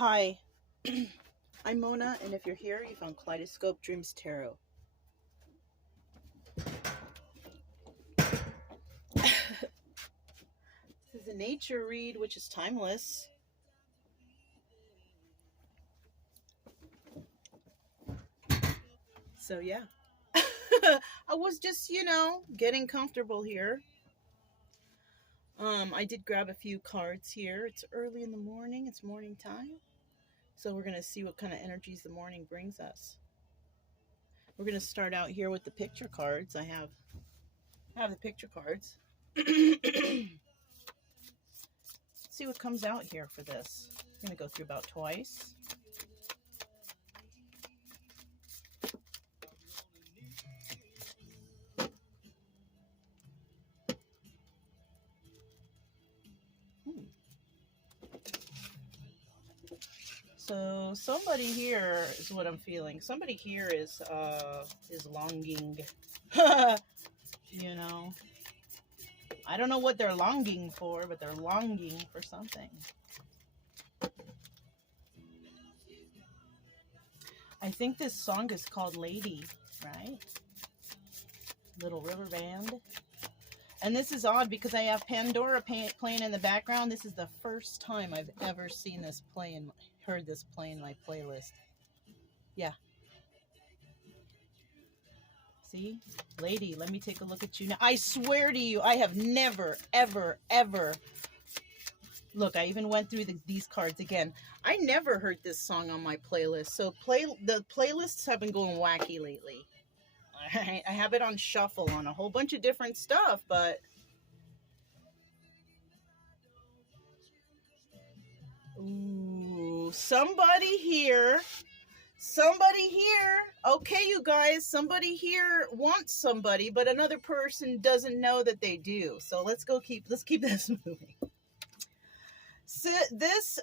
Hi, I'm Mona, and if you're here, you found Kaleidoscope Dreams Tarot. This is a nature read, which is timeless. So, yeah. I was just, getting comfortable here. I did grab a few cards here. It's early in the morning, it's morning time. So, we're going to see what kind of energies the morning brings us. We're going to start out here with the picture cards. I have the picture cards. See what comes out here for this. I'm going to go through about twice. So somebody here is what I'm feeling. Somebody here is longing. You know. I don't know what they're longing for, but they're longing for something. I think this song is called Lady, right? Little River Band. And this is odd because I have Pandora playing in the background. This is the first time I've ever seen this play and heard this play in my playlist. Yeah. See? Lady, let me take a look at you now. I swear to you, I have never, ever, ever... Look, I even went through these cards again. I never heard this song on my playlist. So the playlists have been going wacky lately. I have it on shuffle on a whole bunch of different stuff, but... Ooh, somebody here... Okay, you guys, somebody here wants somebody, but another person doesn't know that they do. So let's keep this moving. So this,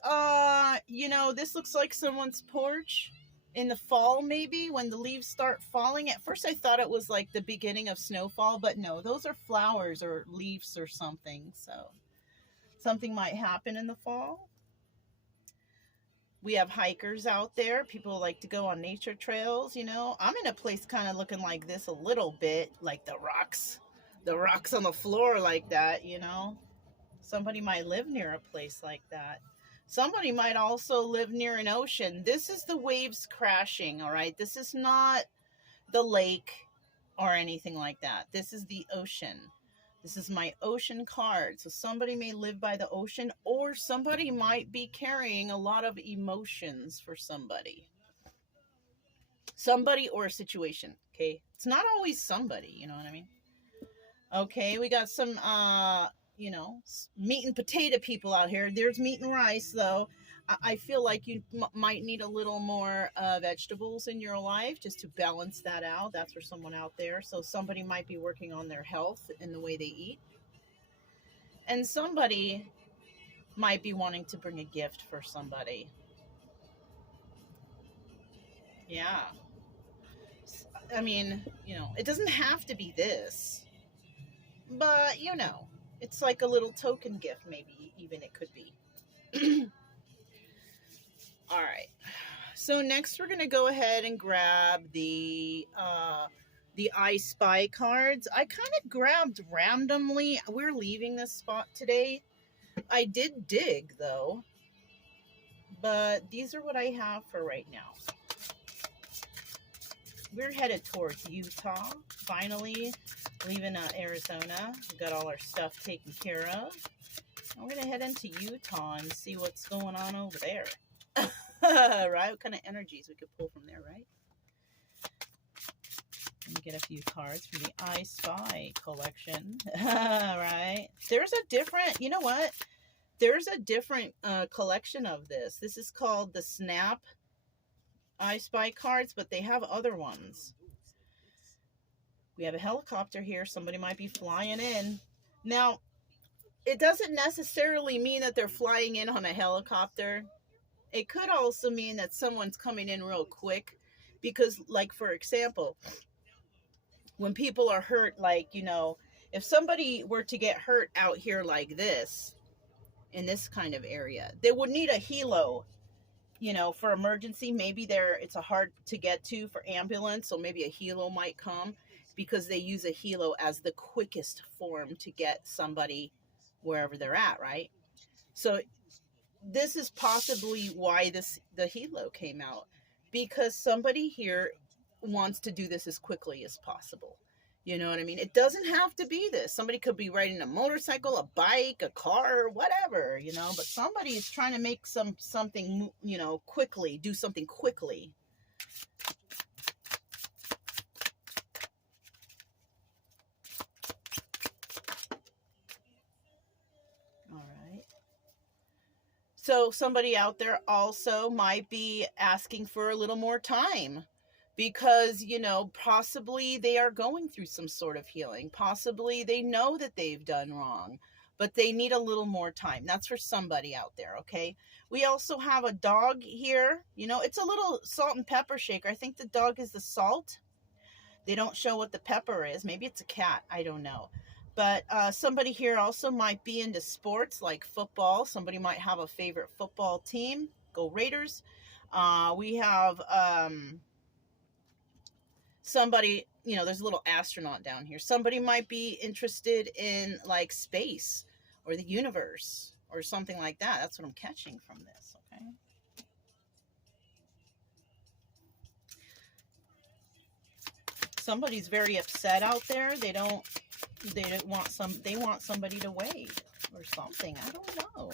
this looks like someone's porch in the fall, maybe when the leaves start falling. At first I thought it was like the beginning of snowfall, but no, those are flowers or leaves or something. So something might happen in the fall. We have hikers out there. People like to go on nature trails, I'm in a place kind of looking like this a little bit, like the rocks on the floor like that, Somebody might live near a place like that. Somebody might also live near an ocean. This is the waves crashing, all right? This is not the lake or anything like that. This is the ocean. This is my ocean card. So somebody may live by the ocean, or somebody might be carrying a lot of emotions for somebody. Somebody or a situation, okay? It's not always somebody, you know what I mean? Okay, we got some, meat and potato people out here. There's meat and rice, though. I feel like you might need a little more vegetables in your life just to balance that out. That's for someone out there. So somebody might be working on their health in the way they eat. And somebody might be wanting to bring a gift for somebody. Yeah. I mean, it doesn't have to be this. But, it's like a little token gift, maybe even it could be. All right. So next we're going to go ahead and grab the I Spy cards. I kind of grabbed randomly. We're leaving this spot today. I did dig, though. But these are what I have for right now. We're headed towards Utah. Finally, leaving Arizona. We've got all our stuff taken care of. We're going to head into Utah and see what's going on over there. Right? What kind of energies we could pull from there, right? Let me get a few cards from the I Spy collection. Right? There's a different, you know what? There's a different collection of this. This is called the Snap I Spy cards, but they have other ones. We have a helicopter here. Somebody might be flying in. Now, it doesn't necessarily mean that they're flying in on a helicopter. It could also mean that someone's coming in real quick because, like, for example, when people are hurt, like, if somebody were to get hurt out here like this, in this kind of area, they would need a helo you know, for emergency, maybe it's a hard to get to for ambulance, so maybe a helo might come because they use a helo as the quickest form to get somebody wherever they're at, right? So this is possibly why the helo came out, because somebody here wants to do this as quickly as possible. You know what I mean? It doesn't have to be this. Somebody could be riding a motorcycle, a bike, a car, whatever, you know, but somebody is trying to make something, you know, quickly, do something quickly. All right. So somebody out there also might be asking for a little more time, because, you know, possibly they are going through some sort of healing. Possibly they know that they've done wrong, but they need a little more time. That's for somebody out there, okay? We also have a dog here. You know, it's a little salt and pepper shaker. I think the dog is the salt. They don't show what the pepper is. Maybe it's a cat. I don't know. But somebody here also might be into sports like football. Somebody might have a favorite football team. Go Raiders. We have somebody, you know, there's a little astronaut down here. Somebody might be interested in like space or the universe or something like that. That's what I'm catching from this, okay? Somebody's very upset out there. They want somebody to wait or something. I don't know.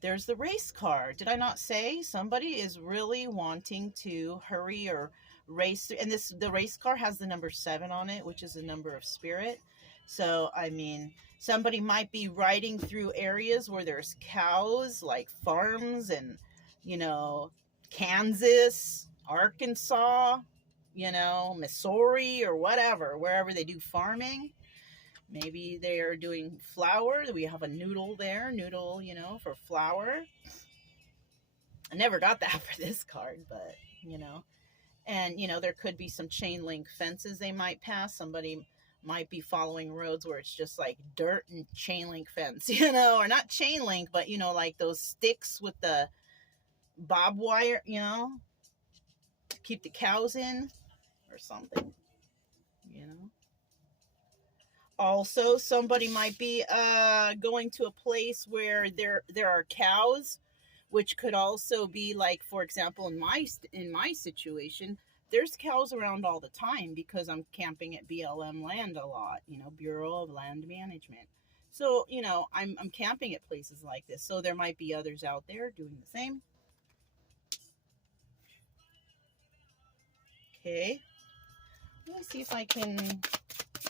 There's the race car. Did I not say somebody is really wanting to hurry or race through? And the race car has the number 7 on it, which is a number of spirit. So, I mean, somebody might be riding through areas where there's cows, like farms and, you know, Kansas, Arkansas, you know, Missouri or whatever, wherever they do farming. Maybe they are doing flour. We have a noodle there. Noodle, you know, for flour. I never got that for this card, but, you know. And, you know, there could be some chain link fences they might pass. Somebody might be following roads where it's just like dirt and chain link fence, you know, or not chain link, but, you know, like those sticks with the barbed wire, you know, keep the cows in or something, you know. Also, somebody might be going to a place where there are cows, which could also be like, for example, in my situation, there's cows around all the time because I'm camping at BLM land a lot, you know, Bureau of Land Management. So, you know, I'm camping at places like this. So there might be others out there doing the same. Okay. Let me see if I can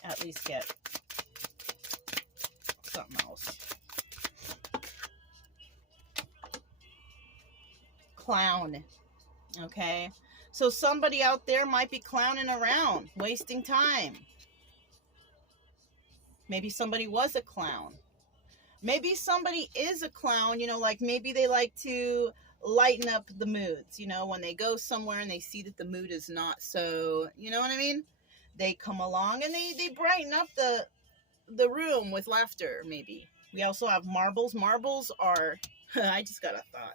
at least get something else. Clown. Okay. So somebody out there might be clowning around, wasting time. Maybe somebody was a clown. Maybe somebody is a clown, you know, like maybe they like to lighten up the moods, you know, when they go somewhere and they see that the mood is not so, you know what I mean? They come along and they brighten up the room with laughter, maybe. We also have marbles. Marbles are, I just got a thought.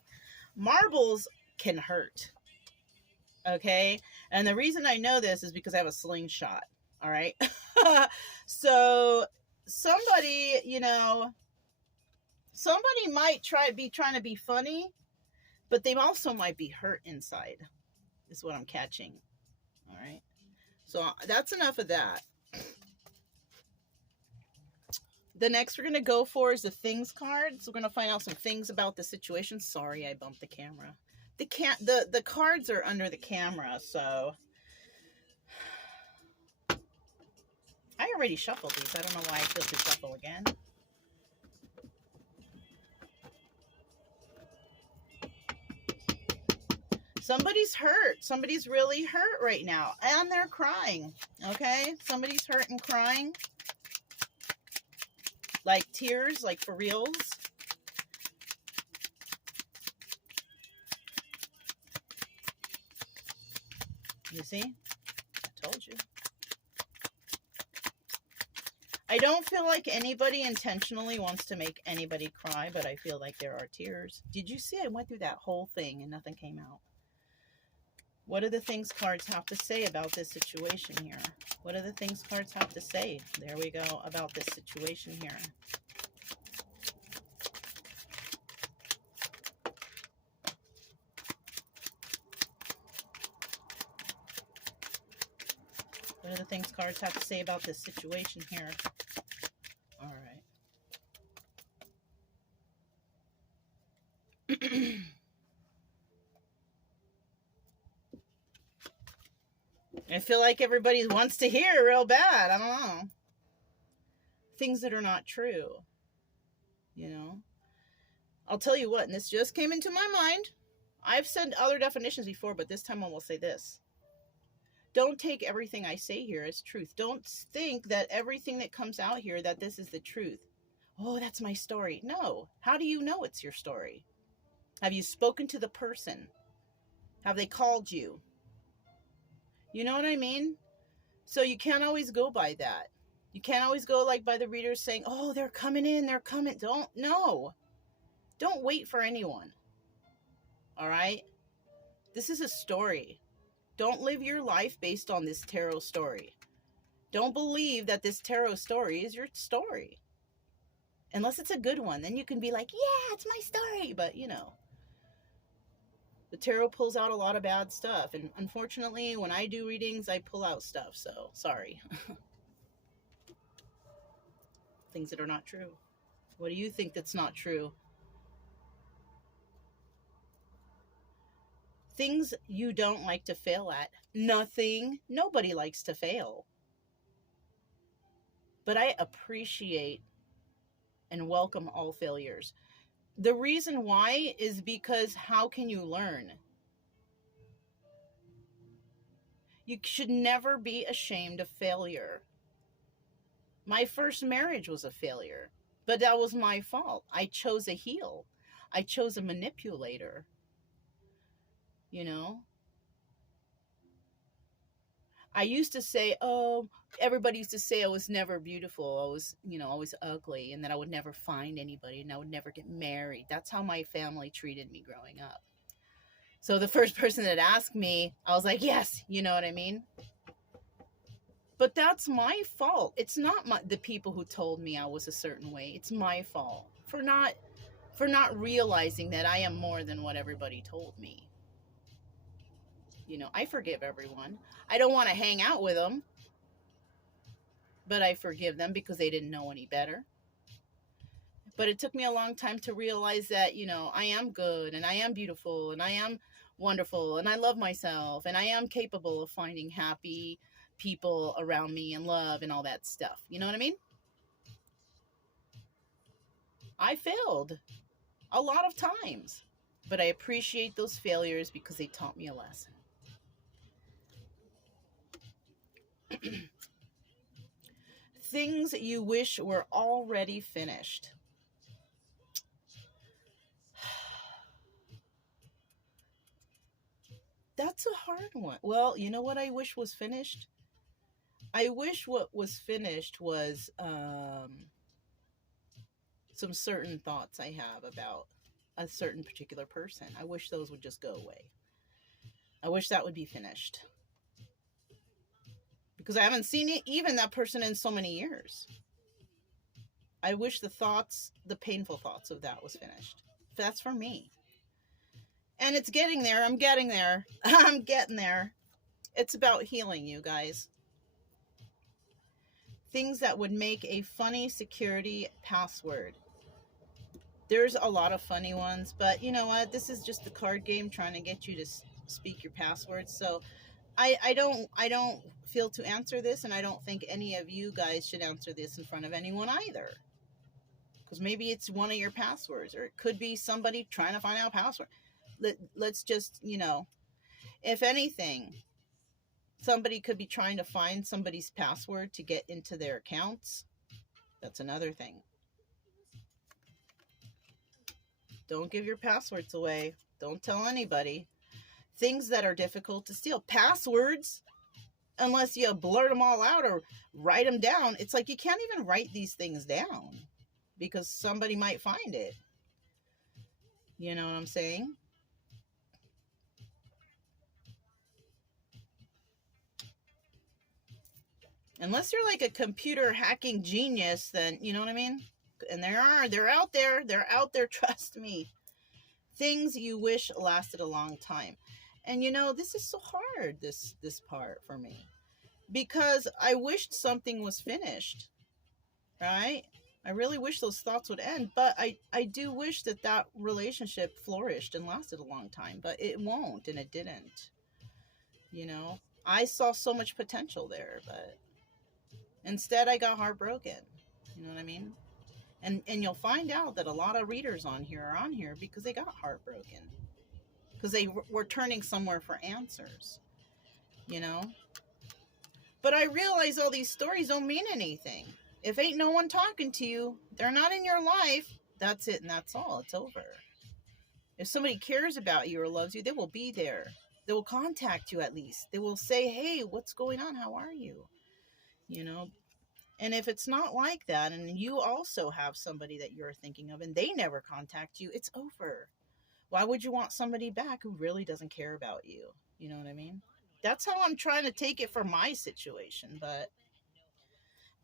Marbles can hurt. Okay. And the reason I know this is because I have a slingshot. All right. So somebody, you know, somebody might be trying to be funny, but they also might be hurt inside, is what I'm catching. All right. So that's enough of that. The next we're going to go for is the things card. So we're going to find out some things about the situation. Sorry, I bumped the camera. The cards are under the camera, so I already shuffled these. I don't know why I feel to shuffle again. Somebody's hurt. Somebody's really hurt right now. And they're crying. Okay? Somebody's hurt and crying. Like tears, like for reals. You see? I told you. I don't feel like anybody intentionally wants to make anybody cry, but I feel like there are tears. Did you see I went through that whole thing and nothing came out? What do the things cards have to say about this situation here? What do the things cards have to say? There we go, about this situation here. What do the things cards have to say about this situation here? All right. I feel like everybody wants to hear real bad. I don't know. Things that are not true. You know? I'll tell you what, and this just came into my mind. I've said other definitions before, but this time I will say this. Don't take everything I say here as truth. Don't think that everything that comes out here, that this is the truth. Oh, that's my story. No. How do you know it's your story? Have you spoken to the person? Have they called you? You know what I mean? So you can't always go by that. You can't always go like by the readers saying, oh, they're coming in, they're coming. No. Don't wait for anyone. All right? This is a story. Don't live your life based on this tarot story. Don't believe that this tarot story is your story. Unless it's a good one. Then you can be like, yeah, it's my story. But, you know, the tarot pulls out a lot of bad stuff. And unfortunately, when I do readings, I pull out stuff. So, sorry. Things that are not true. What do you think that's not true? Things you don't like to fail at. Nothing. Nobody likes to fail. But I appreciate and welcome all failures. The reason why is because how can you learn? You should never be ashamed of failure. My first marriage was a failure, but that was my fault. I chose a heel. I chose a manipulator. You know? I used to say, oh, everybody used to say I was never beautiful. I was, always ugly, and that I would never find anybody and I would never get married. That's how my family treated me growing up. So the first person that asked me, I was like, yes, you know what I mean? But that's my fault. It's not the people who told me I was a certain way. It's my fault for not realizing that I am more than what everybody told me. I forgive everyone. I don't want to hang out with them, but I forgive them because they didn't know any better. But it took me a long time to realize that, I am good and I am beautiful and I am wonderful and I love myself and I am capable of finding happy people around me and love and all that stuff. You know what I mean? I failed a lot of times, but I appreciate those failures because they taught me a lesson. Things you wish were already finished. That's a hard one. Well, you know what I wish was finished? I wish what was finished was some certain thoughts I have about a certain particular person. I wish those would just go away. I wish that would be finished. Because I haven't seen even that person in so many years. I wish the painful thoughts of that was finished. That's for me. And it's getting there. I'm getting there. I'm getting there. It's about healing, you guys. Things that would make a funny security password. There's a lot of funny ones, but you know what? This is just the card game trying to get you to speak your passwords. So I don't feel to answer this, and I don't think any of you guys should answer this in front of anyone either. Because maybe it's one of your passwords, or it could be somebody trying to find out a password. Let's just, if anything, somebody could be trying to find somebody's password to get into their accounts. That's another thing. Don't give your passwords away. Don't tell anybody. Things that are difficult to steal. Passwords. unless you blurt them all out or write them down. It's like you can't even write these things down because somebody might find it. You know what I'm saying? Unless you're like a computer hacking genius, then you know what I mean? And they're out there, trust me. Things you wish lasted a long time. And you know, this is so hard, this part for me. Because I wished something was finished, right? I really wish those thoughts would end, but I do wish that relationship flourished and lasted a long time, but it won't, and it didn't. You know, I saw so much potential there, but instead I got heartbroken. You know what I mean? And you'll find out that a lot of readers on here are on here because they got heartbroken. Because they were turning somewhere for answers. You know? But I realize all these stories don't mean anything. If ain't no one talking to you, they're not in your life, that's it and that's all. It's over. If somebody cares about you or loves you, they will be there. They will contact you at least. They will say, hey, what's going on? How are you? You know? And if it's not like that, and you also have somebody that you're thinking of and they never contact you, it's over. Why would you want somebody back who really doesn't care about you? You know what I mean? That's how I'm trying to take it for my situation. But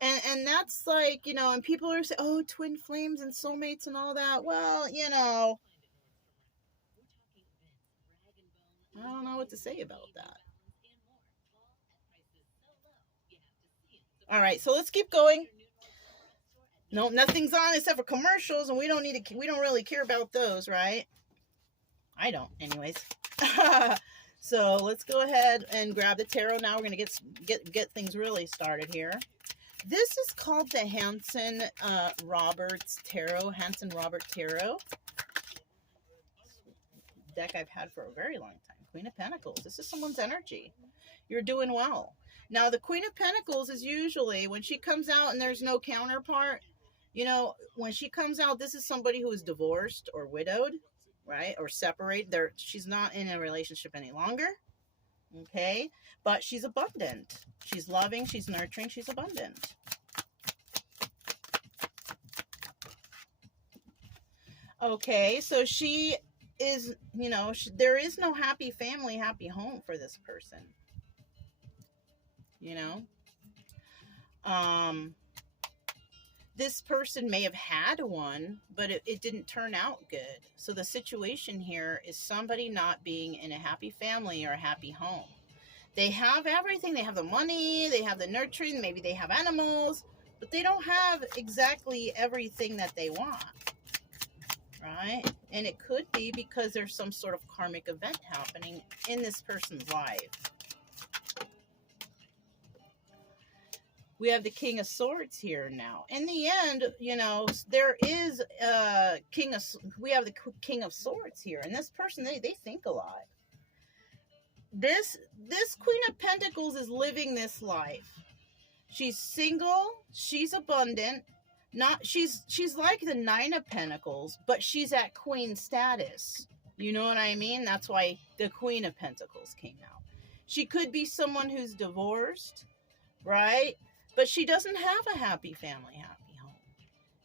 and that's like, you know, and people are saying, oh, twin flames and soulmates and all that. Well, you know, I don't know what to say about that. All right, so let's keep going. No, nothing's on except for commercials, and we don't really care about those, right? I don't, anyways. So let's go ahead and grab the tarot now. We're gonna get things really started here. This is called the Hanson Roberts Tarot. Hanson Robert Tarot. Deck I've had for a very long time. Queen of Pentacles. This is someone's energy. You're doing well. Now, the Queen of Pentacles is usually, when she comes out and there's no counterpart, you know, when she comes out, this is somebody who is divorced or widowed, right? Or separated. She's not in a relationship any longer. Okay? But she's abundant. She's loving. She's nurturing. She's abundant. Okay, so she is, you know, there is no happy family, happy home for this person. You know? This person may have had one, but it didn't turn out good. So the situation here is somebody not being in a happy family or a happy home. They have everything. They have the money, they have the nurturing, maybe they have animals, but they don't have exactly everything that they want, right? And it could be because there's some sort of karmic event happening in this person's life. We have the King of Swords here now. In the end, you know, there is we have the King of Swords here. And this person, they think a lot. This Queen of Pentacles is living this life. She's single, she's abundant. She's like the Nine of Pentacles, but she's at queen status. You know what I mean? That's why the Queen of Pentacles came out. She could be someone who's divorced, right? But she doesn't have a happy family, happy home.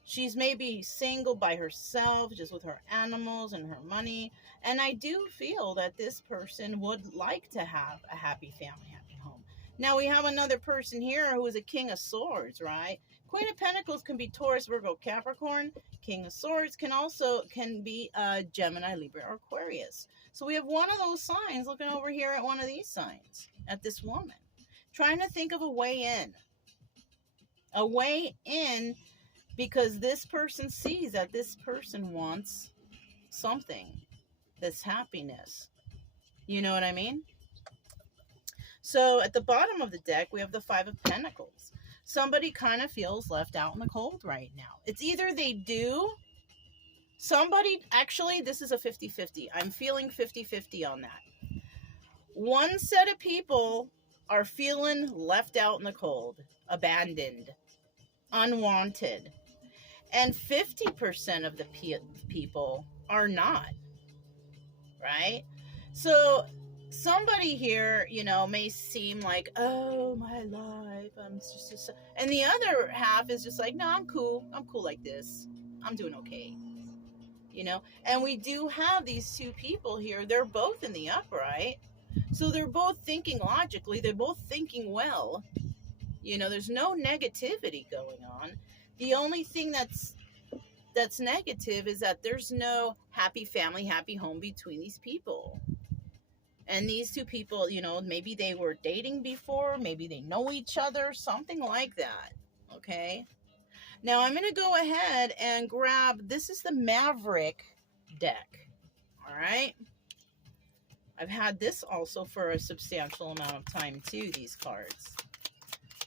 She's maybe single by herself, just with her animals and her money. And I do feel that this person would like to have a happy family, happy home. Now we have another person here who is a King of Swords, right? Queen of Pentacles can be Taurus, Virgo, Capricorn. King of Swords can be Gemini, Libra, or Aquarius. So we have one of those signs looking over here at one of these signs, at this woman. Trying to think of a way in. A way in, because this person sees that this person wants something, this happiness. You know what I mean? So at the bottom of the deck, we have the Five of Pentacles. Somebody kind of feels left out in the cold right now. It's either they do, actually, this is a 50-50. I'm feeling 50-50 on that. One set of people are feeling left out in the cold, abandoned, unwanted, and 50% of the people are not, right? So somebody here, you know, may seem like, oh, my life, I'm just, and the other half is just like, no, I'm cool like this, I'm doing okay, you know. And we do have these two people here, they're both in the upright, so they're both thinking logically, they're both thinking well, you know, there's no negativity going on. The only thing that's negative is that there's no happy family, happy home between these people. And these two people, you know, maybe they were dating before, maybe they know each other, something like that. Okay. Now I'm going to go ahead and grab, this is the Maverick deck. All right. I've had this also for a substantial amount of time too, these cards.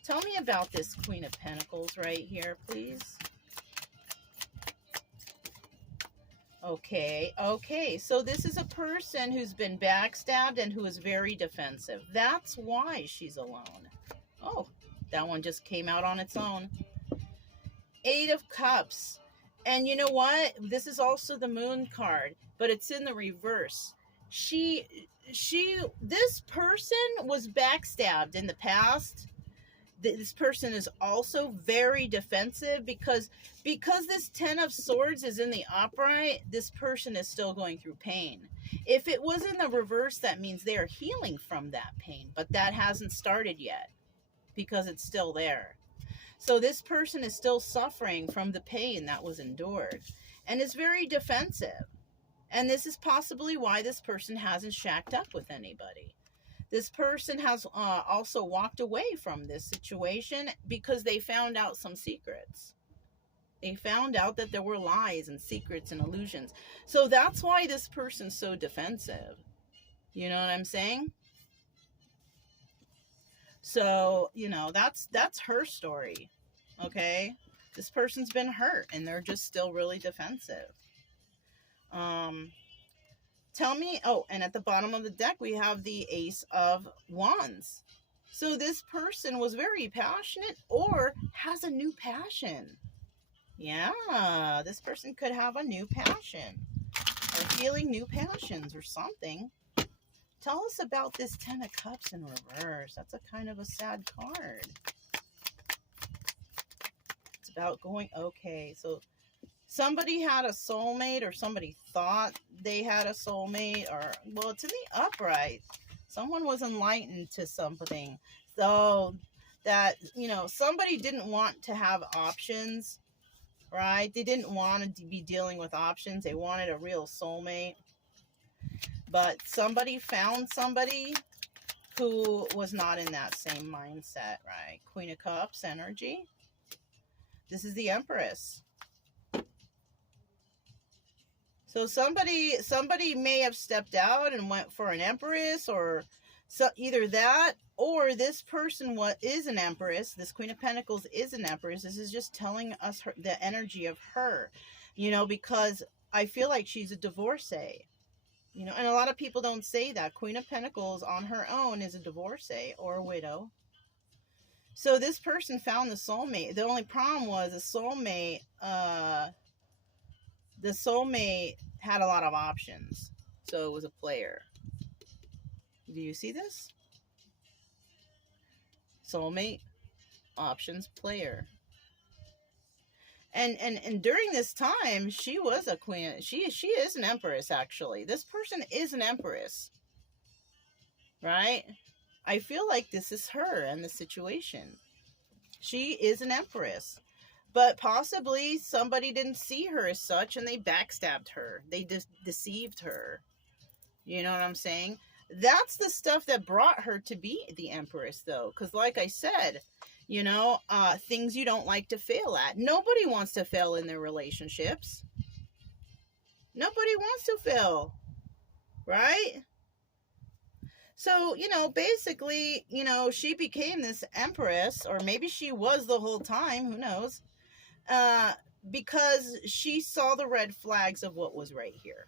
Tell me about this Queen of Pentacles right here, please. Okay, so this is a person who's been backstabbed and who is very defensive. That's why she's alone. Oh, that one just came out on its own. 8 of Cups. And you know what? This is also the Moon card, but it's in the reverse. This person was backstabbed in the past. This person is also very defensive because this 10 of Swords is in the upright, this person is still going through pain. If it was in the reverse, that means they are healing from that pain, but that hasn't started yet because it's still there. So this person is still suffering from the pain that was endured and is very defensive. And this is possibly why this person hasn't shacked up with anybody. This person has also walked away from this situation because they found out some secrets. They found out that there were lies and secrets and illusions. So that's why this person's so defensive. You know what I'm saying? So, you know, that's her story. Okay? This person's been hurt and they're just still really defensive. Tell me, oh, and at the bottom of the deck, we have the Ace of Wands. So this person was very passionate or has a new passion. Yeah, this person could have a new passion or feeling new passions or something. Tell us about this 10 of Cups in reverse. That's a kind of a sad card. It's about going, okay, so somebody had a soulmate or somebody thought they had a soulmate or, well, it's in the upright. Someone was enlightened to something. So that, you know, somebody didn't want to have options, right? They didn't want to be dealing with options. They wanted a real soulmate. But somebody found somebody who was not in that same mindset, right? Queen of Cups energy. This is the Empress. So somebody may have stepped out and went for an Empress, or so either that, or this person is an Empress. This Queen of Pentacles is an Empress. This is just telling us the energy of her, you know, because I feel like she's a divorcee, you know, and a lot of people don't say that. Queen of Pentacles on her own is a divorcee or a widow. So this person found the soulmate. The only problem was the soulmate had a lot of options. So it was a player. Do you see this? Soulmate, options, player. And during this time, she was a queen. She is an Empress, actually. This person is an Empress. Right? I feel like this is her and the situation. She is an Empress. But possibly somebody didn't see her as such and they backstabbed her. They deceived her. You know what I'm saying? That's the stuff that brought her to be the Empress, though. Because like I said, you know, things you don't like to fail at. Nobody wants to fail in their relationships. Nobody wants to fail. Right? So, you know, basically, you know, she became this Empress, or maybe she was the whole time. Who knows? Because she saw the red flags of what was right here.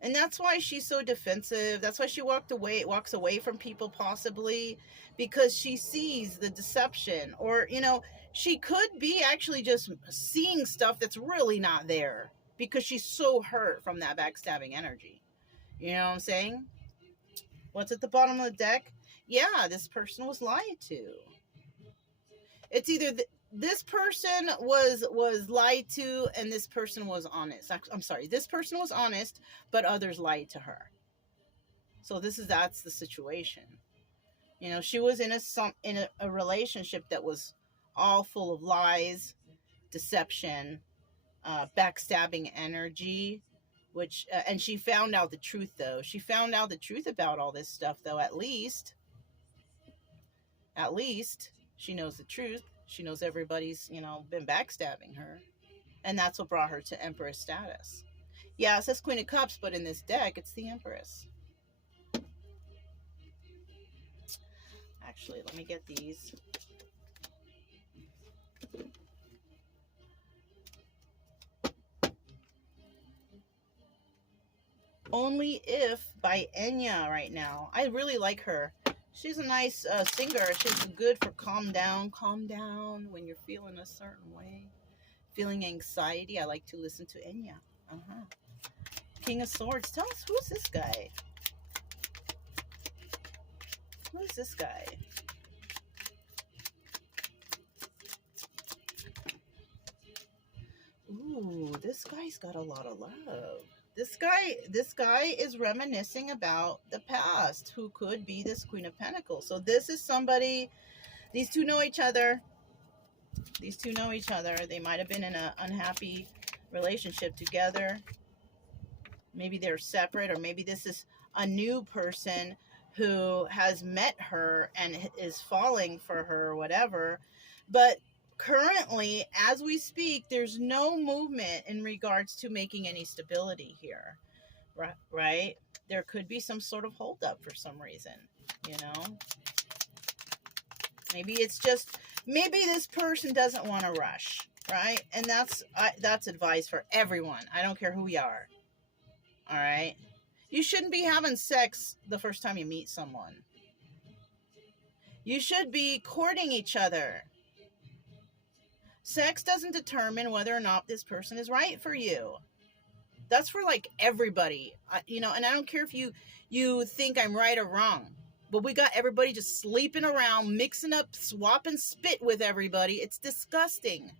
And that's why she's so defensive. That's why she walks away from people, possibly because she sees the deception, or, you know, she could be actually just seeing stuff that's really not there because she's so hurt from that backstabbing energy. You know what I'm saying? What's at the bottom of the deck? Yeah, this person was lied to. It's either this person was lied to and this person was honest. I'm sorry, this person was honest, but others lied to her. So that's the situation. You know, she was in a relationship that was all full of lies, deception, backstabbing energy, which and she found out the truth though. She found out the truth about all this stuff though. At least she knows the truth. She knows everybody's, been backstabbing her. And that's what brought her to Empress status. Yeah, it says Queen of Cups, but in this deck, it's the Empress. Actually, let me get these. Only If by Enya right now. I really like her. She's a nice singer. She's good for calm down when you're feeling a certain way. Feeling anxiety. I like to listen to Enya. King of Swords. Tell us, who's this guy? Who's this guy? Ooh, this guy's got a lot of love. This guy is reminiscing about the past, who could be this Queen of Pentacles. So this is somebody, these two know each other. They might have been in an unhappy relationship together. Maybe they're separate, or maybe this is a new person who has met her and is falling for her or whatever. But currently, as we speak, there's no movement in regards to making any stability here, right? There could be some sort of holdup for some reason, Maybe it's just, maybe this person doesn't want to rush, right? And that's advice for everyone. I don't care who you are, all right? You shouldn't be having sex the first time you meet someone. You should be courting each other. Sex doesn't determine whether or not this person is right for you. That's for like everybody, and I don't care if you think I'm right or wrong, but we got everybody just sleeping around, mixing up, swapping spit with everybody. It's disgusting.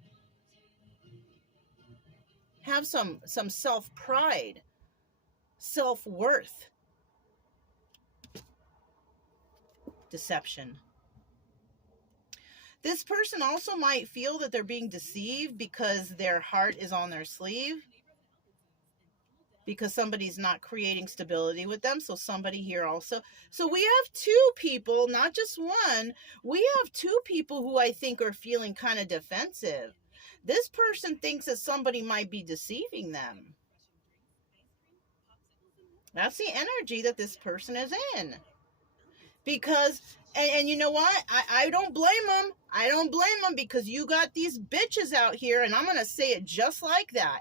Have some self-pride, self-worth. Deception. This person also might feel that they're being deceived because their heart is on their sleeve, because somebody's not creating stability with them. So somebody here also. So we have two people, not just one. We have two people who I think are feeling kind of defensive. This person thinks that somebody might be deceiving them. That's the energy that this person is in. Because, and you know what? I don't blame them. I don't blame them, because you got these bitches out here, and I'm going to say it just like that,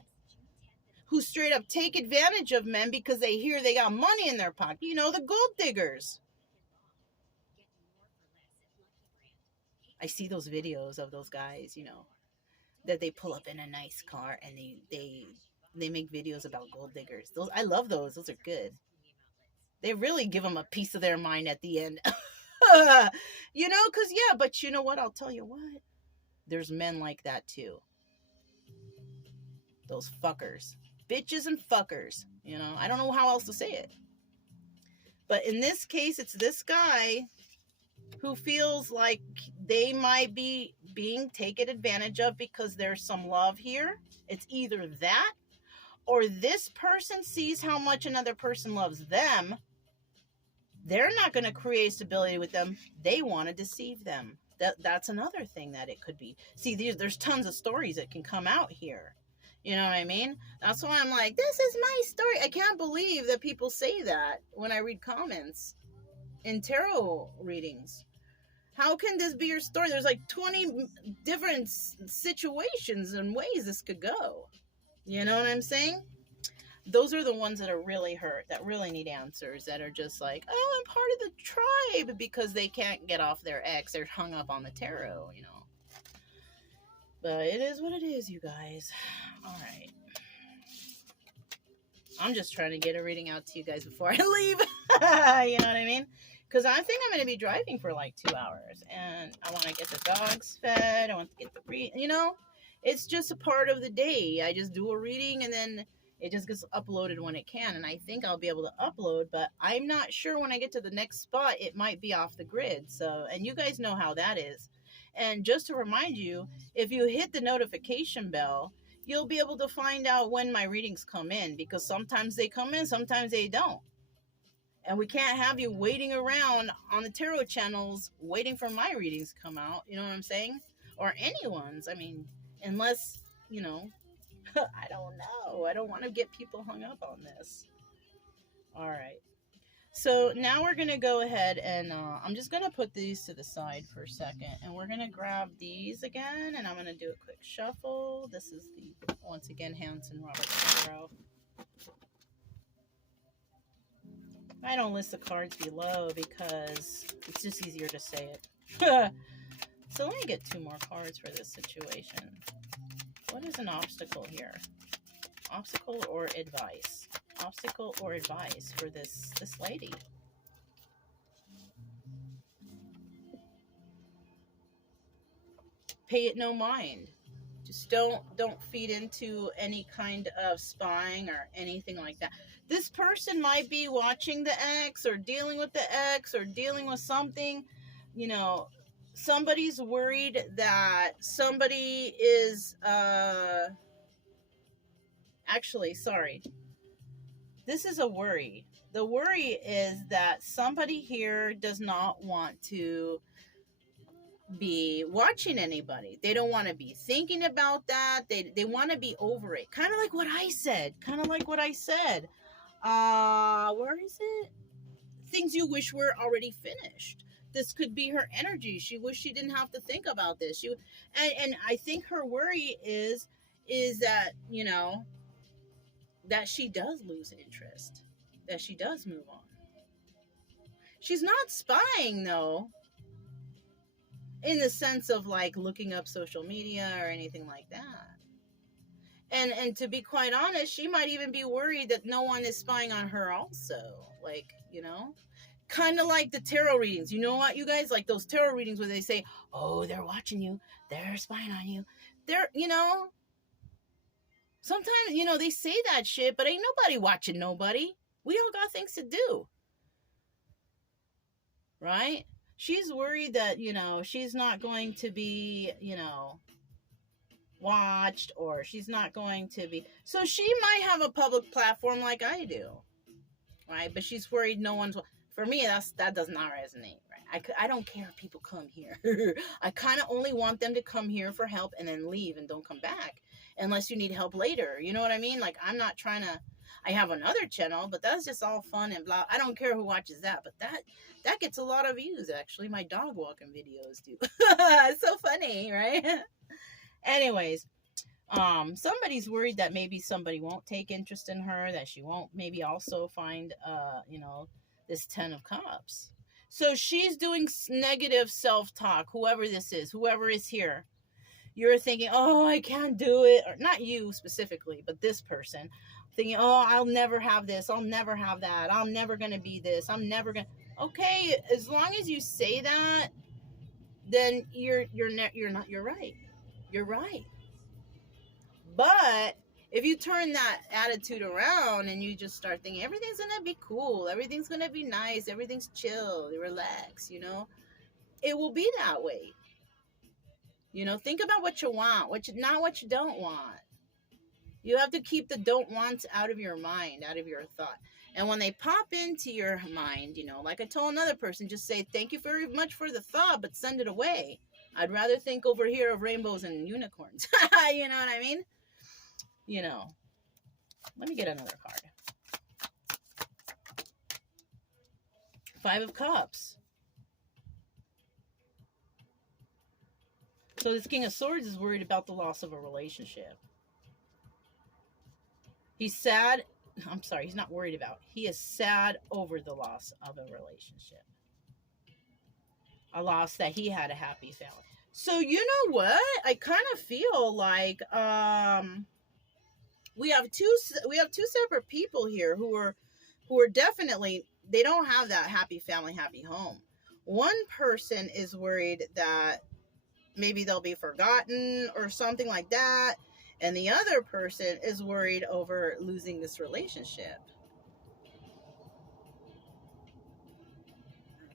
who straight up take advantage of men because they hear they got money in their pocket. The gold diggers. I see those videos of those guys, that they pull up in a nice car and they make videos about gold diggers. I love those. Those are good. They really give them a piece of their mind at the end. Because, yeah, but you know what? I'll tell you what. There's men like that, too. Those fuckers. Bitches and fuckers. I don't know how else to say it. But in this case, it's this guy who feels like they might be being taken advantage of because there's some love here. It's either that, or this person sees how much another person loves them. They're not going to create stability with them. They want to deceive them. That's another thing that it could be. See, there's tons of stories that can come out here. You know what I mean? That's why I'm like, this is my story. I can't believe that people say that when I read comments in tarot readings. How can this be your story? There's like 20 different situations and ways this could go. You know what I'm saying? Those are the ones that are really hurt, that really need answers, that are just like, oh, I'm part of the tribe, because they can't get off their ex. They're hung up on the tarot, But it is what it is, you guys. All right. I'm just trying to get a reading out to you guys before I leave. You know what I mean? Because I think I'm going to be driving for like 2 hours. And I want to get the dogs fed. I want to get the you know? It's just a part of the day. I just do a reading and then it just gets uploaded when it can. And I think I'll be able to upload. But I'm not sure when I get to the next spot, it might be off the grid. So, and you guys know how that is. And just to remind you, if you hit the notification bell, you'll be able to find out when my readings come in, because sometimes they come in, sometimes they don't. And we can't have you waiting around on the tarot channels waiting for my readings to come out. You know what I'm saying? Or anyone's. I mean, unless, you know, I don't know. I don't want to get people hung up on this. All right. So now we're going to go ahead and I'm just going to put these to the side for a second. And we're going to grab these again. And I'm going to do a quick shuffle. This is the, once again, Hanson Robert Tarot. I don't list the cards below because it's just easier to say it. So let me get 2 more cards for this situation. What is an obstacle here? Obstacle or advice? Obstacle or advice for this lady? Pay it no mind. Just don't feed into any kind of spying or anything like that. This person might be watching the ex or dealing with the ex or dealing with something. You know, somebody's worried that somebody is actually, sorry. This is a worry. The worry is that somebody here does not want to be watching anybody. They don't want to be thinking about that. They want to be over it. Kind of like what I said. Where is it? Things you wish were already finished. This could be her energy. She wished she didn't have to think about this. And I think her worry is that, you know, that she does lose interest, that she does move on. She's not spying, though, in the sense of like looking up social media or anything like that. And to be quite honest, she might even be worried that no one is spying on her also. Like, you know, kind of like the tarot readings. You know what, you guys? Like those tarot readings where they say, oh, they're watching you. They're spying on you. They're, you know, sometimes, you know, they say that shit, but ain't nobody watching nobody. We all got things to do. Right? She's worried that, you know, she's not going to be, you know, watched, or she's not going to be. So she might have a public platform like I do. Right? But she's worried no one's. For me, that does not resonate. Right? I don't care if people come here. I kind of only want them to come here for help and then leave and don't come back. Unless you need help later. You know what I mean? Like, I'm not trying to. I have another channel, but that's just all fun and blah. I don't care who watches that, but that gets a lot of views, actually. My dog walking videos do. It's so funny, right? Anyways, somebody's worried that maybe somebody won't take interest in her, that she won't maybe also find, you know, this 10 of Cups. So she's doing negative self-talk, whoever this is, whoever is here. You're thinking, oh, I can't do it. Or not you specifically, but this person. Thinking, oh, I'll never have this. I'll never have that. I'm never going to be this. I'm never going to. Okay, as long as you say that, then you're right. You're right. But if you turn that attitude around and you just start thinking everything's going to be cool, everything's going to be nice, everything's chill, relax, you know, it will be that way. You know, think about what you want, not what you don't want. You have to keep the don't wants out of your mind, out of your thought. And when they pop into your mind, you know, like I told another person, just say, thank you very much for the thought, but send it away. I'd rather think over here of rainbows and unicorns. You know what I mean? You know, let me get another card. 5 of Cups. So this King of Swords is worried about the loss of a relationship. He's sad. I'm sorry, he's not worried about. He is sad over the loss of a relationship. A loss that he had a happy family. So you know what? I kind of feel like we have two separate people here who are definitely, they don't have that happy family, happy home. One person is worried that maybe they'll be forgotten or something like that, and the other person is worried over losing this relationship.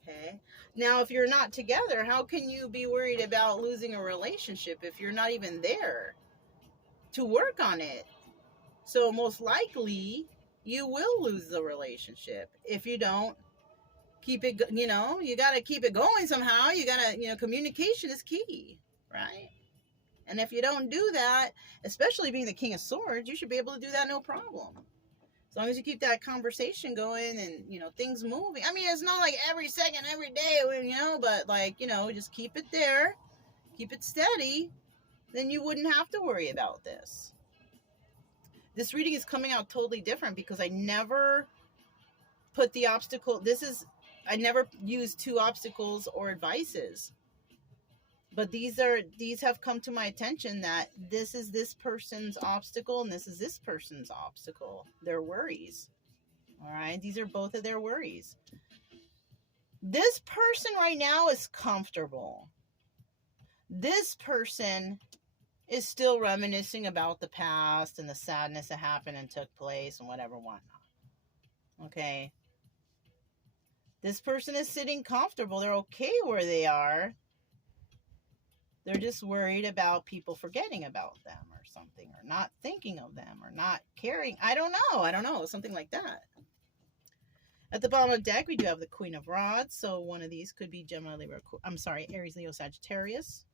Okay. Now, if you're not together, how can you be worried about losing a relationship if you're not even there to work on it? So most likely you will lose the relationship if you don't keep it, you got to keep it going somehow. You got to, communication is key, right? And if you don't do that, especially being the King of Swords, you should be able to do that no problem. As long as you keep that conversation going and, things moving. I mean, it's not like every second, every day, but like, just keep it there, keep it steady, then you wouldn't have to worry about this. This reading is coming out totally different because I never put the obstacle. I never used two obstacles or advices. But these have come to my attention that this is this person's obstacle and this is this person's obstacle. Their worries. All right. These are both of their worries. This person right now is comfortable. This person is still reminiscing about the past and the sadness that happened and took place and whatever, whatnot. Okay. This person is sitting comfortable. They're okay where they are. They're just worried about people forgetting about them or something, or not thinking of them, or not caring. I don't know. Something like that. At the bottom of the deck, we do have the Queen of Rods. So one of these could be Gemini, Libra, Aries, Leo, Sagittarius.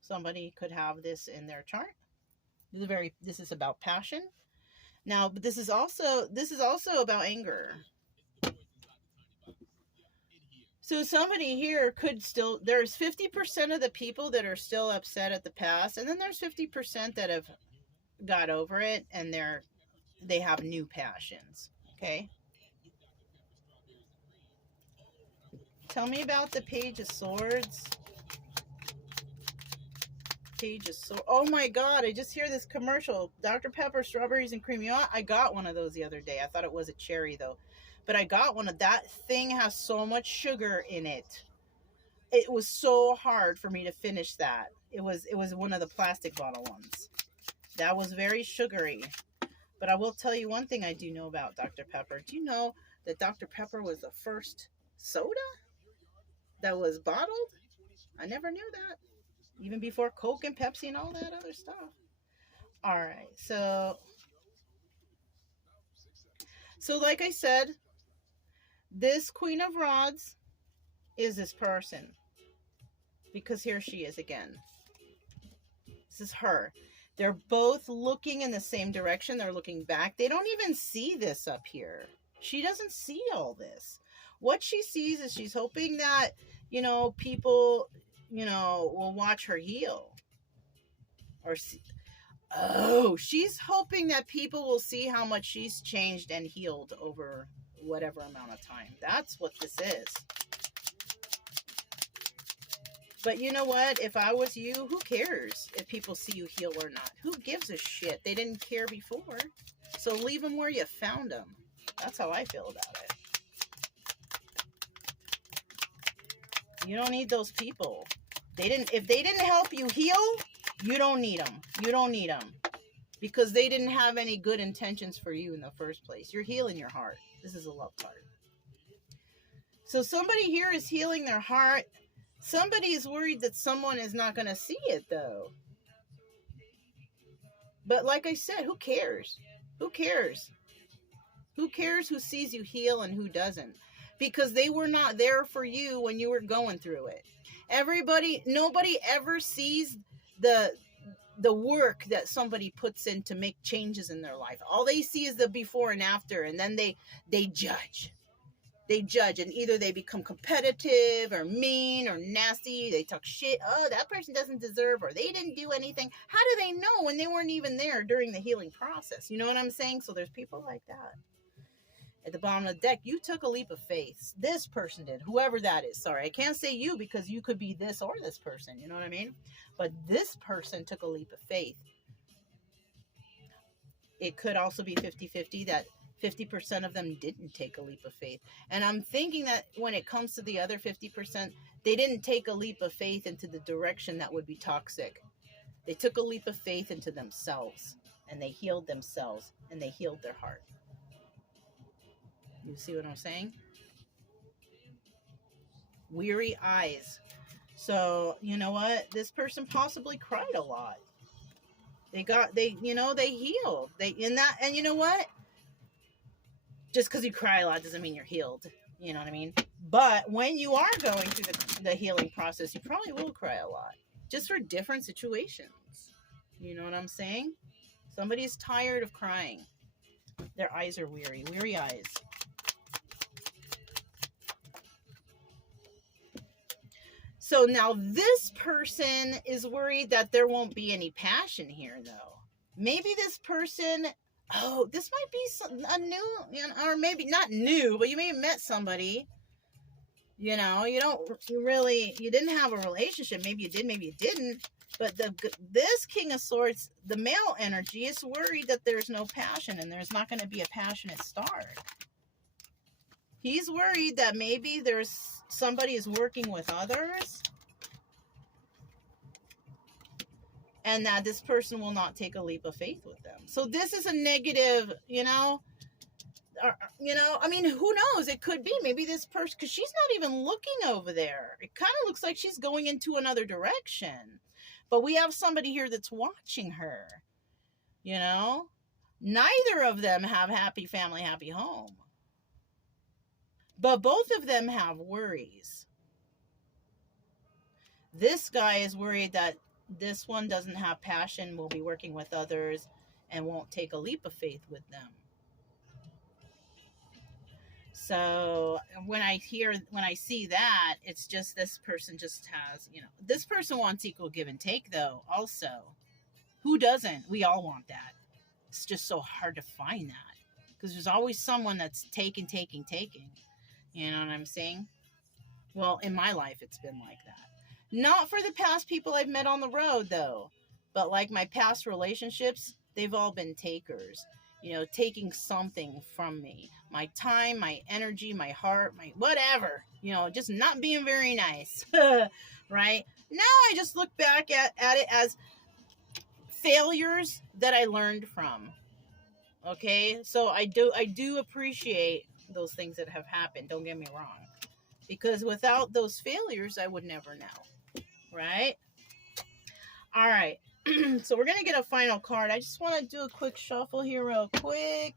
Somebody could have this in their chart. This is about passion. Now, but this is also about anger. So somebody here could still, there's 50% of the people that are still upset at the past, and then there's 50% that have got over it and they have new passions. Okay. Tell me about the Page of Swords. Page of Swords. Oh my God, I just hear this commercial. Dr. Pepper, strawberries and cream. I got one of those the other day. I thought it was a cherry though. But I got one of that thing. Has so much sugar in it. It was so hard for me to finish that. It was one of the plastic bottle ones. That was very sugary. But I will tell you one thing I do know about Dr. Pepper. Do you know that Dr. Pepper was the first soda that was bottled? I never knew that. Even before Coke and Pepsi and all that other stuff. All right. So like I said, this Queen of Rods is this person. Because here she is again. This is her. They're both looking in the same direction. They're looking back. They don't even see this up here. She doesn't see all this. What she sees is she's hoping that, people, will watch her heal. Or see. Oh, she's hoping that people will see how much she's changed and healed over whatever amount of time. That's what this is. But you know what? If I was you, who cares if people see you heal or not? Who gives a shit? They didn't care before. So leave them where you found them. That's how I feel about it. You don't need those people. If they didn't help you heal, you don't need them. You don't need them. Because they didn't have any good intentions for you in the first place. You're healing your heart. This is a love card. So somebody here is healing their heart. Somebody is worried that someone is not going to see it, though. But like I said, who cares? Who cares? Who cares who sees you heal and who doesn't? Because they were not there for you when you were going through it. Nobody ever sees the work that somebody puts in to make changes in their life. All they see is the before and after, and then they judge. They judge, and either they become competitive or mean or nasty. They talk shit. Oh, that person doesn't deserve, or they didn't do anything. How do they know when they weren't even there during the healing process? You know what I'm saying? So there's people like that. At the bottom of the deck, you took a leap of faith. This person did, whoever that is. Sorry, I can't say you because you could be this or this person. You know what I mean? But this person took a leap of faith. it could also be 50-50, that 50% of them didn't take a leap of faith. And I'm thinking that when it comes to the other 50%, they didn't take a leap of faith into the direction that would be toxic. They took a leap of faith into themselves, and they healed themselves, and they healed their heart. You see what I'm saying? Weary eyes. So, you know what? This person possibly cried a lot. They healed. And you know what? Just because you cry a lot doesn't mean you're healed. You know what I mean? But when you are going through the healing process, you probably will cry a lot. Just for different situations. You know what I'm saying? Somebody's tired of crying. Their eyes are weary. Weary eyes. So now this person is worried that there won't be any passion here, though. Maybe this person, this might be a new, or maybe not new, but you may have met somebody. You didn't have a relationship. Maybe you did, maybe you didn't. But this King of Swords, the male energy, is worried that there's no passion and there's not going to be a passionate start. He's worried that maybe somebody is working with others and that this person will not take a leap of faith with them. So this is a negative, who knows? It could be maybe this person, because she's not even looking over there. It kind of looks like she's going into another direction. But we have somebody here that's watching her. Neither of them have happy family, happy home. But both of them have worries. This guy is worried that this one doesn't have passion, will be working with others, and won't take a leap of faith with them. So when I see that, it's just this person just has, this person wants equal give and take, though, also. Who doesn't? We all want that. It's just so hard to find that. Because there's always someone that's taking. You know what I'm saying? Well, in my life, it's been like that. Not for the past people I've met on the road, though. But like my past relationships, they've all been takers. Taking something from me. My time, my energy, my heart, my whatever. Just not being very nice. Right? Now I just look back at it as failures that I learned from. Okay? So I do appreciate those things that have happened. Don't get me wrong. Because without those failures, I would never know. Right? All right. So we're going to get a final card. I just want to do a quick shuffle here real quick.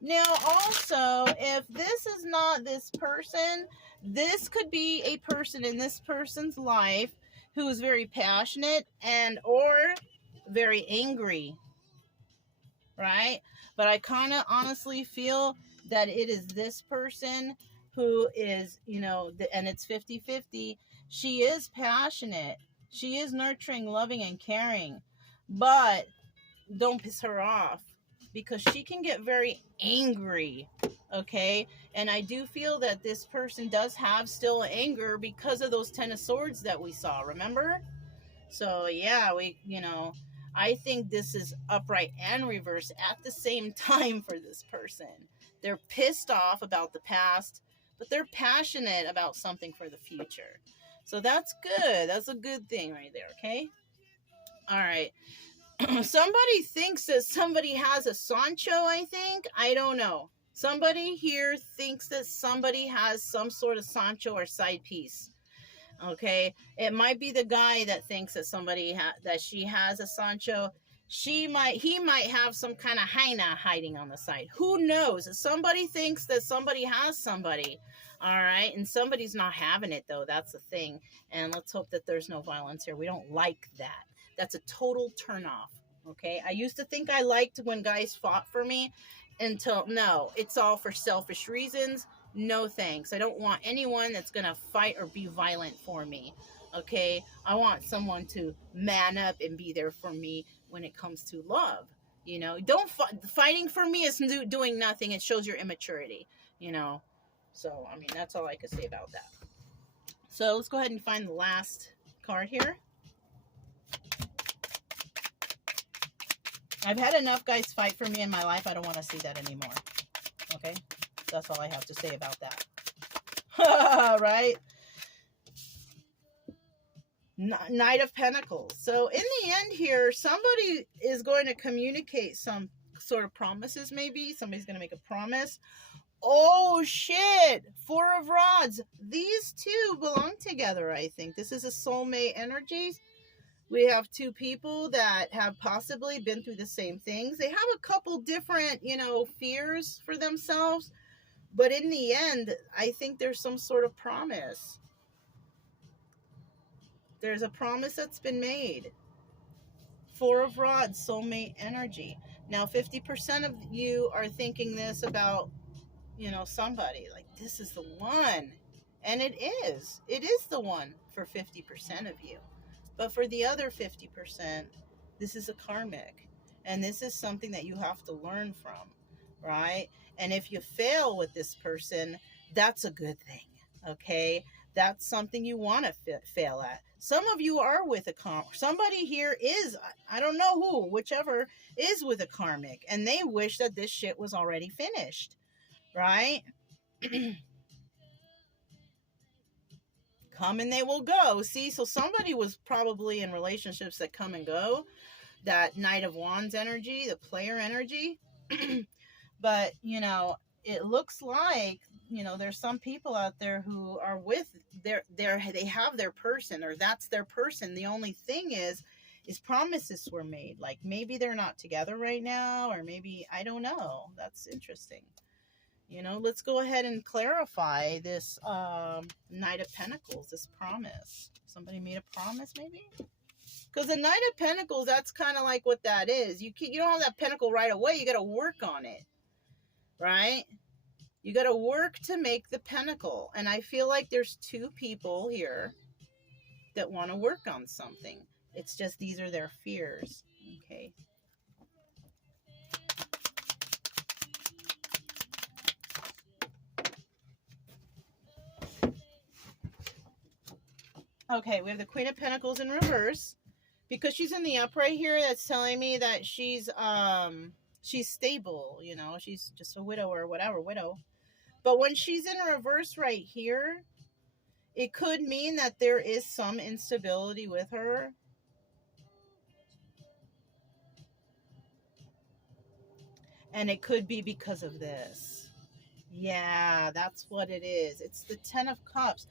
Now, also, if this is not this person, this could be a person in this person's life who is very passionate or very angry. Right? But I kind of honestly feel that it is this person who is, and it's 50-50. She is passionate. She is nurturing, loving, and caring. But don't piss her off because she can get very angry. Okay? And I do feel that this person does have still anger because of those 10 of Swords that we saw. Remember? So, yeah, I think this is upright and reverse at the same time for this person. They're pissed off about the past, but they're passionate about something for the future. So that's good. That's a good thing right there, okay? All right. Somebody thinks that somebody has a Sancho, I think. I don't know. Somebody here thinks that somebody has some sort of Sancho or side piece. Okay? It might be the guy that thinks that that she has a Sancho. He might have some kind of hyena hiding on the side. Who knows? Somebody thinks that somebody has somebody. All right? And somebody's not having it, though. That's the thing. And let's hope that there's no violence here. We don't like that. That's a total turnoff. Okay? I used to think I liked when guys fought for me no, it's all for selfish reasons. No thanks. I don't want anyone that's going to fight or be violent for me. Okay? I want someone to man up and be there for me when it comes to love. Fighting for me is doing nothing. It shows your immaturity. So, that's all I can say about that. So, let's go ahead and find the last card here. I've had enough guys fight for me in my life. I don't want to see that anymore. Okay? That's all I have to say about that. Right? Knight of Pentacles. So in the end here, somebody is going to communicate some sort of promises maybe. Somebody's going to make a promise. Oh, shit. Four of Rods. These two belong together, I think. This is a soulmate energy. We have two people that have possibly been through the same things. They have a couple different, fears for themselves. But in the end, I think there's some sort of promise. There's a promise that's been made. Four of Rods, soulmate energy. Now, 50% of you are thinking this about, somebody. Like, this is the one. And it is. It is the one for 50% of you. But for the other 50%, this is a karmic. And this is something that you have to learn from, right? And if you fail with this person, that's a good thing, okay? That's something you want to fail at. Some of you are with somebody here is, I don't know who, whichever, is with a karmic. And they wish that this shit was already finished, right? Come and they will go. See, so somebody was probably in relationships that come and go. That Knight of Wands energy, the player energy. But, it looks like, there's some people out there who are with they have their person, or that's their person. The only thing is promises were made. Like, maybe they're not together right now, or maybe, I don't know. That's interesting. Let's go ahead and clarify this Knight of Pentacles, this promise. Somebody made a promise, maybe? Because the Knight of Pentacles, that's kind of like what that is. You don't have that pentacle right away. You got to work on it, right? You got to work to make the pentacle. And I feel like there's two people here that want to work on something. It's just these are their fears, okay? Okay, we have the Queen of Pentacles in reverse. Because she's in the upright here, that's telling me that she's stable, she's just a widow or whatever, widow. But when she's in reverse right here, it could mean that there is some instability with her. And it could be because of this. Yeah, that's what it is. It's the Ten of Cups.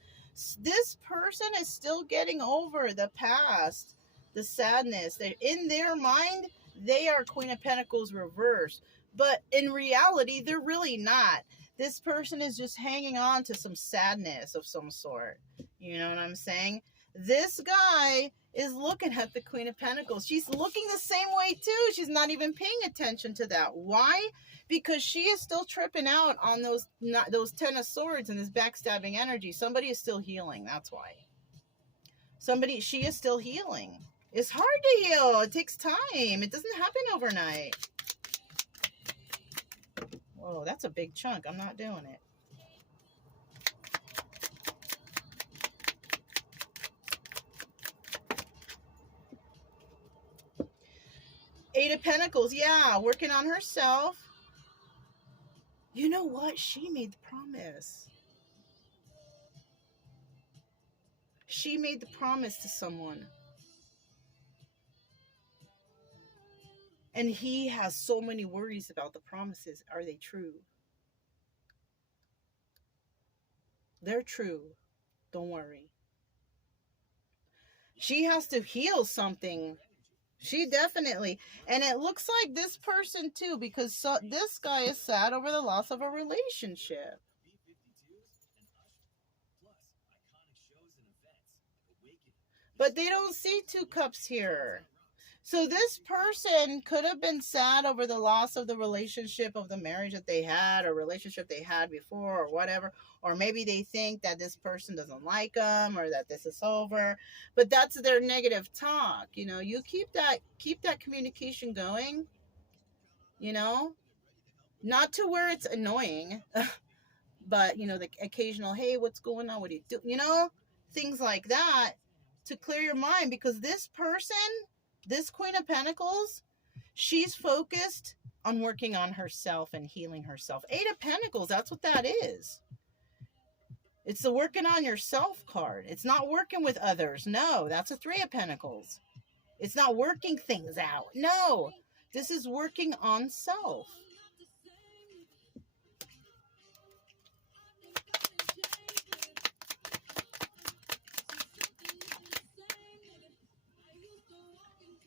This person is still getting over the past, the sadness. That in their mind, they are Queen of Pentacles reversed. But in reality, they're really not. This person is just hanging on to some sadness of some sort. You know what I'm saying? This guy is looking at the Queen of Pentacles. She's looking the same way too. She's not even paying attention to that. Why? Because she is still tripping out on those Ten of Swords and this backstabbing energy. Somebody is still healing. That's why. She is still healing. It's hard to heal. It takes time. It doesn't happen overnight. Whoa, that's a big chunk. I'm not doing it. Eight of Pentacles. Yeah, working on herself. You know what? She made the promise. She made the promise to someone. And he has so many worries about the promises. Are they true? They're true. Don't worry. She has to heal something. She definitely. And it looks like this person too, because this guy is sad over the loss of a relationship. But they don't see two cups here. So this person could have been sad over the loss of the relationship, of the marriage that they had, or relationship they had before, or whatever. Or maybe they think that this person doesn't like them, or that this is over. But that's their negative talk. You keep that communication going. Not to where it's annoying, but the occasional, hey, what's going on? What do you do? Things like that, to clear your mind, because this person, this Queen of Pentacles, She's focused on working on herself and healing herself. Eight of Pentacles, that's what that is. It's the working on yourself card. It's not working with others. No, that's a Three of Pentacles. It's not working things out. No, this is working on self.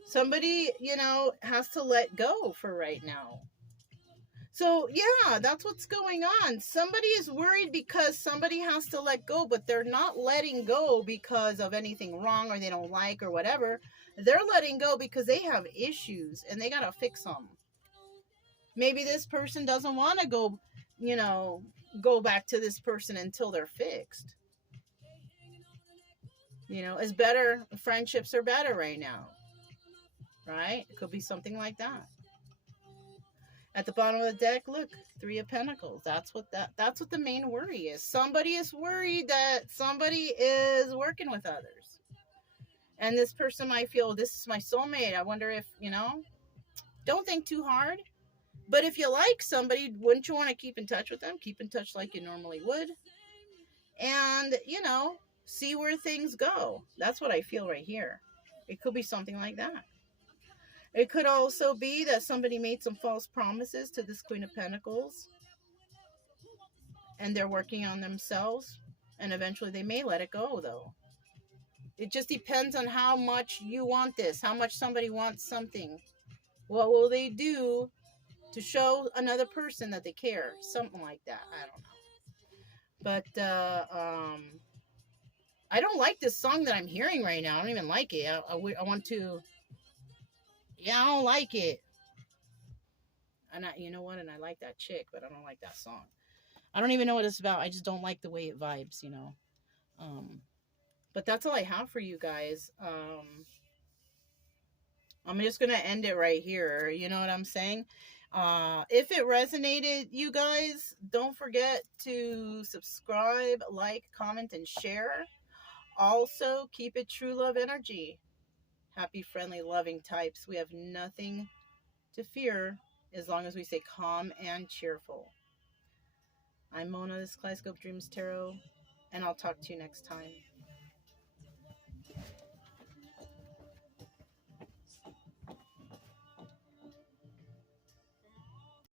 Somebody, you know, has to let go for right now. So, yeah, that's what's going on. Somebody is worried because somebody has to let go, but they're not letting go because of anything wrong or they don't like or whatever. They're letting go because they have issues and they got to fix them. Maybe this person doesn't want to go, you know, go back to this person until they're fixed. You know, it's better. Friendships are better right now. Right? It could be something like that. At the bottom of the deck, look, Three of Pentacles. That's what the main worry is. Somebody is worried that somebody is working with others. And this person might feel, this is my soulmate. I wonder if, you know, don't think too hard. But if you like somebody, wouldn't you want to keep in touch with them? Keep in touch like you normally would. And, you know, see where things go. That's what I feel right here. It could be something like that. It could also be that somebody made some false promises to this Queen of Pentacles. And they're working on themselves. And eventually they may let it go, though. It just depends on how much you want this. How much somebody wants something. What will they do to show another person that they care? Something like that. I don't know. But, I don't like this song that I'm hearing right now. I don't even like it. I want to... Yeah, I don't like it. And you know what? And I like that chick, but I don't like that song. I don't even know what it's about. I just don't like the way it vibes, you know. But that's all I have for you guys. I'm just going to end it right here. You know what I'm saying? If it resonated, you guys, don't forget to subscribe, like, comment, and share. Also, keep it true love energy. Happy, friendly, loving types. We have nothing to fear as long as we stay calm and cheerful. I'm Mona, this is Kaleidoscope Dreams Tarot, and I'll talk to you next time.